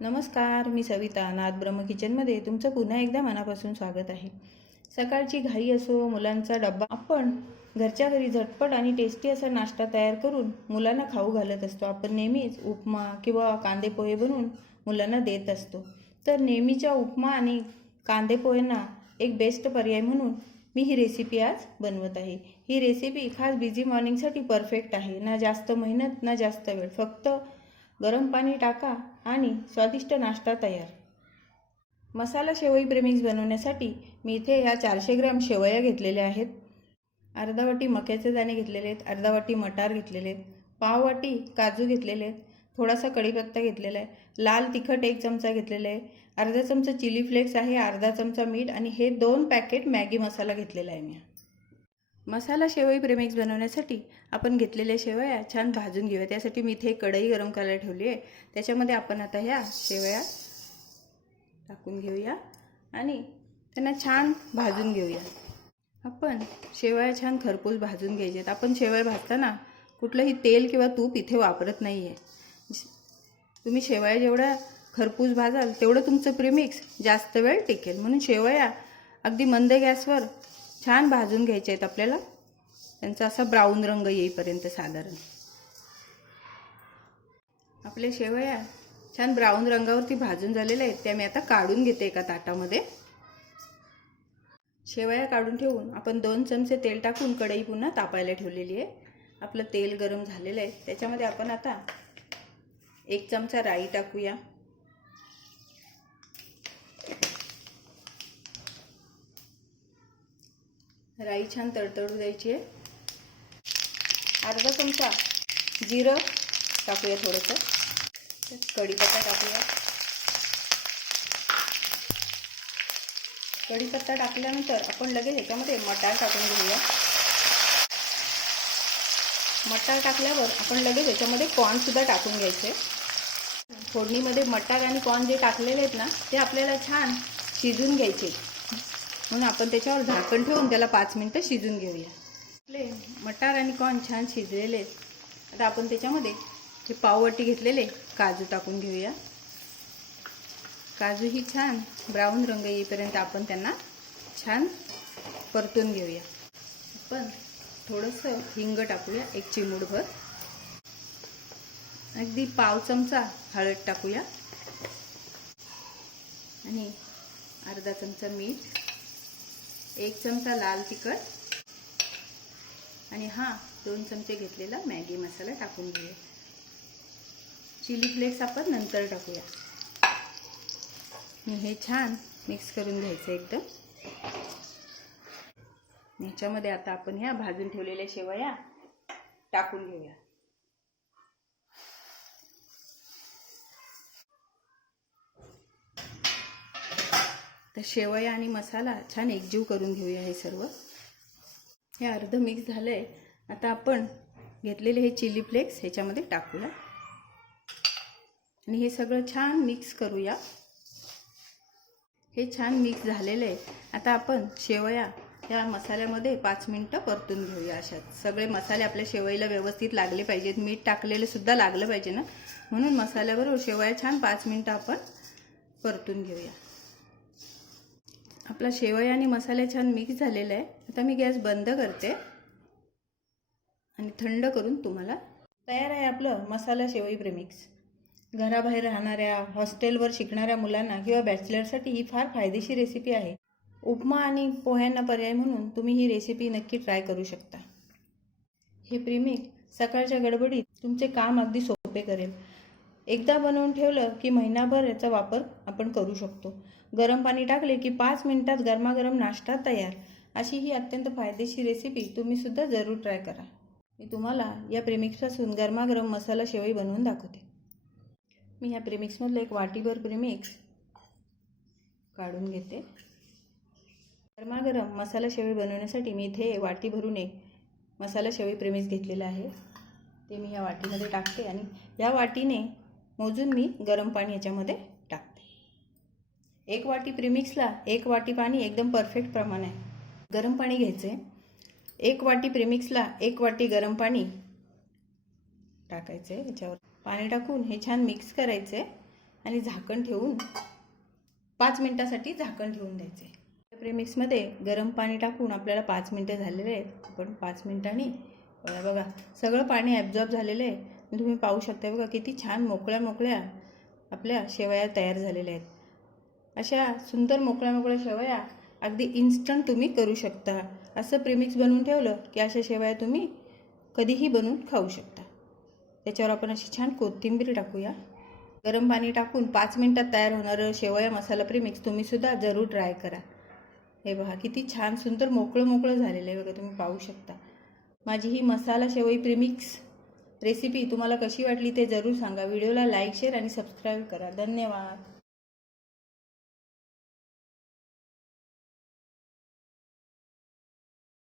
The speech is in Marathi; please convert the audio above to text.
नमस्कार, मी सविता. नाद ब्रह्म किचनमध्ये तुमचं पुन्हा एकदा मनापासून स्वागत आहे. सकाळची घाई असो, मुलांचा डब्बा, आपण घरच्या घरी झटपट आणि टेस्टी असा नाश्ता तयार करून मुलांना खाऊ घालत असतो. आपण नेहमीच उपमा किंवा कांदे पोहे बनवून मुलांना देत असतो. तर नेहमीच्या उपमा आणि कांदे पोह्यांना एक बेस्ट पर्याय म्हणून मी ही रेसिपी आज बनवत आहे. ही रेसिपी खास बिझी मॉर्निंगसाठी परफेक्ट आहे. ना जास्त मेहनत ना जास्त वेळ, फक्त गरम पाणी टाका आणि स्वादिष्ट नाश्ता तयार. मसाला शेवई प्रेमिक्स बनवण्यासाठी मी इथे ह्या 400 ग्रॅम शेवया घेतलेल्या आहेत. अर्धा वाटी मक्याचे दाणे घेतलेले आहेत, अर्धा वाटी मटार घेतलेले आहेत, पाव वाटी काजू घेतलेले आहेत, थोडासा कढीपत्ता घेतलेला आहे, लाल तिखट 1 चमचा घेतलेला आहे, अर्धा चमचा चिली फ्लेक्स आहे, अर्धा चमचा मीठ आणि हे 2 पॅकेट मॅगी मसाला घेतलेला आहे मी. मसाला शेवई प्रेमिक्स बनवण्यासाठी आपण घेतलेल्या शेवया छान भाजून घेऊया. त्यासाठी मी इथे कढई गरम करायला ठेवली आहे. त्याच्यामध्ये आपण आता ह्या शेवया टाकून घेऊया आणि त्यांना छान भाजून घेऊया. आपण शेवया छान खरपूस भाजून घ्यायचे आहेत. आपण शेवया भाजताना कुठलंही तेल किंवा तूप इथे वापरत नाही आहे. तुम्ही शेवया जेवढा खरपूस भाजाल तेवढं तुमचं प्रेमिक्स जास्त वेळ टिकेल. म्हणून शेवया अगदी मंद गॅसवर छान भाजून घ्यायचे आहेत आपल्याला. त्यांचा असा ब्राऊन रंग येईपर्यंत साधारण. आपल्या शेवया छान ब्राऊन रंगावरती भाजून झालेल्या आहेत. त्या मी आता काढून घेते एका ताटामध्ये. शेवया काढून ठेवून आपण 2 चमचे तेल टाकून कढई पुन्हा तापायला ठेवलेली आहे. आपलं तेल गरम झालेलं आहे. त्याच्यामध्ये आपण आता 1 चमचा राई टाकूया. राई छान तडतडू द्यायची आहे. अर्धा चमचा जिरं टाकूया, थोडंसं कढीपत्ता टाकूया. कढीपत्ता टाकल्यानंतर आपण लगेच ह्याच्यामध्ये मटार टाकून घेऊया. मटार टाकल्यावर आपण लगेच ह्याच्यामध्ये कॉर्नसुद्धा टाकून घ्यायचे. फोडणीमध्ये मटार आणि कॉर्न जे टाकलेले आहेत ना, ते आपल्याला छान शिजून घ्यायचे. म्हणून आपण त्याच्यावर झाकण ठेवून त्याला 5 मिनिटं शिजून घेऊया. आपले मटार आणि कॉर्न छान शिजलेले आहेत. आता आपण त्याच्यामध्ये हे पाववाटी घेतलेले काजू टाकून घेऊया. काजू ही छान ब्राऊन रंग येईपर्यंत आपण त्यांना छान परतून घेऊया. आपण थोडंसं हिंग टाकूया, 1 चिमूटभर. अगदी पाव चमचा हळद टाकूया आणि अर्धा चमचा मीठ, 1 चमचा लाल तिखट आणि 2 चमचे घेतलेला मॅगी मसाला टाकून घेऊया. चिली फ्लेक्स आपण नंतर टाकूया. हे छान मिक्स करून घ्यायचं एकदम. ह्याच्यामध्ये आता आपण ह्या भाजून ठेवलेल्या शेवया टाकून घेऊया. तर शेवया आणि मसाला छान एकजीव करून घेऊया. हे सर्व हे अर्ध मिक्स झालं आहे. आता आपण घेतलेले हे चिली फ्लेक्स ह्याच्यामध्ये टाकूया आणि हे सगळं छान मिक्स करूया. हे छान मिक्स झालेलं आहे. आता आपण शेवया या मसाल्यामध्ये 5 मिनिटं परतून घेऊया. अशात सगळे मसाले आपल्या शेवईला व्यवस्थित लागले पाहिजेत. मीठ टाकलेलं सुद्धा लागलं पाहिजे ना, म्हणून मसाल्याबरोबर शेवया छान 5 मिनिटं आपण परतून घेऊया. आपला शेवया आणि मसाला छान मिक्स झालेला आहे. आता मी गॅस बंद करते आणि थंड करून तुम्हाला तयार आहे आपलं मसाला शेवई प्रेमिक्स. घराबाहेर राहणाऱ्या, हॉस्टेलवर शिकणाऱ्या मुलांना किंवा बॅचलरसाठी ही फार फायदेशीर रेसिपी आहे. उपमा आणि पोह्यांना पर्याय म्हणून तुम्ही ही रेसिपी नक्की ट्राय करू शकता. हे प्रेमिक्स सकाळच्या गडबडीत तुमचे काम अगदी सोपे करेल. एकदा बनवून ठेवलं की महिनाभर याचा वापर आपण करू शकतो. गरम पाणी टाकले की 5 मिनिटात गरमागरम नाश्ता तयार. अशी ही अत्यंत फायदेशीर रेसिपी तुम्ही सुद्धा जरूर ट्राय करा. मी तुम्हाला या प्रेमिक्सपासून गरमागरम मसाला शेवई बनवून दाखवते. मी ह्या प्रेमिक्समधलं 1 वाटीभर प्रेमिक्स काढून घेते. गरमागरम मसाला शेवई बनवण्यासाठी मी इथे वाटी भरून 1 मसाला शेवई प्रेमिक्स घेतलेला आहे. ते मी ह्या वाटीमध्ये टाकते आणि या वाटीने मोजून मी गरम पाणी याच्यामध्ये टाकते. 1 वाटी प्रेमिक्सला 1 वाटी पाणी एकदम परफेक्ट प्रमाण आहे. गरम पाणी घ्यायचे. 1 वाटी प्रेमिक्सला 1 वाटी गरम पाणी टाकायचे. याच्यावर पाणी टाकून हे छान मिक्स करायचे आणि झाकण ठेवून 5 मिनिटासाठी झाकण ठेवून द्यायचे. प्रेमिक्समध्ये गरम पाणी टाकून आपल्याला 5 मिनिटं झालेले आहेत. आपण 5 मिनिटांनी बघा सगळं पाणी ॲब्झॉर्ब झालेलं आहे. तुम्ही पाहू शकता बघा किती छान मोकळ्या मोकळ्या आपल्या शेवया तयार झालेल्या आहेत. अशा सुंदर मोकळ्या मोकळ्या शेवया अगदी इन्स्टंट तुम्ही करू शकता. असं प्रेमिक्स बनवून ठेवलं की अशा शेवया तुम्ही कधीही बनवून खाऊ शकता. त्याच्यावर आपण अशी छान कोथिंबीर टाकूया. गरम पाणी टाकून 5 मिनिटात तयार होणारं शेवया मसाला प्रेमिक्स तुम्हीसुद्धा जरूर ट्राय करा. हे बघा किती छान सुंदर मोकळं मोकळं झालेलं आहे बघा, तुम्ही पाहू शकता. माझी ही मसाला शेवई प्रेमिक्स रेसिपी तुम्हाला कशी वाटली ते जरूर सांगा. व्हिडिओला लाईक शेअर आणि सबस्क्राईब करा. धन्यवाद.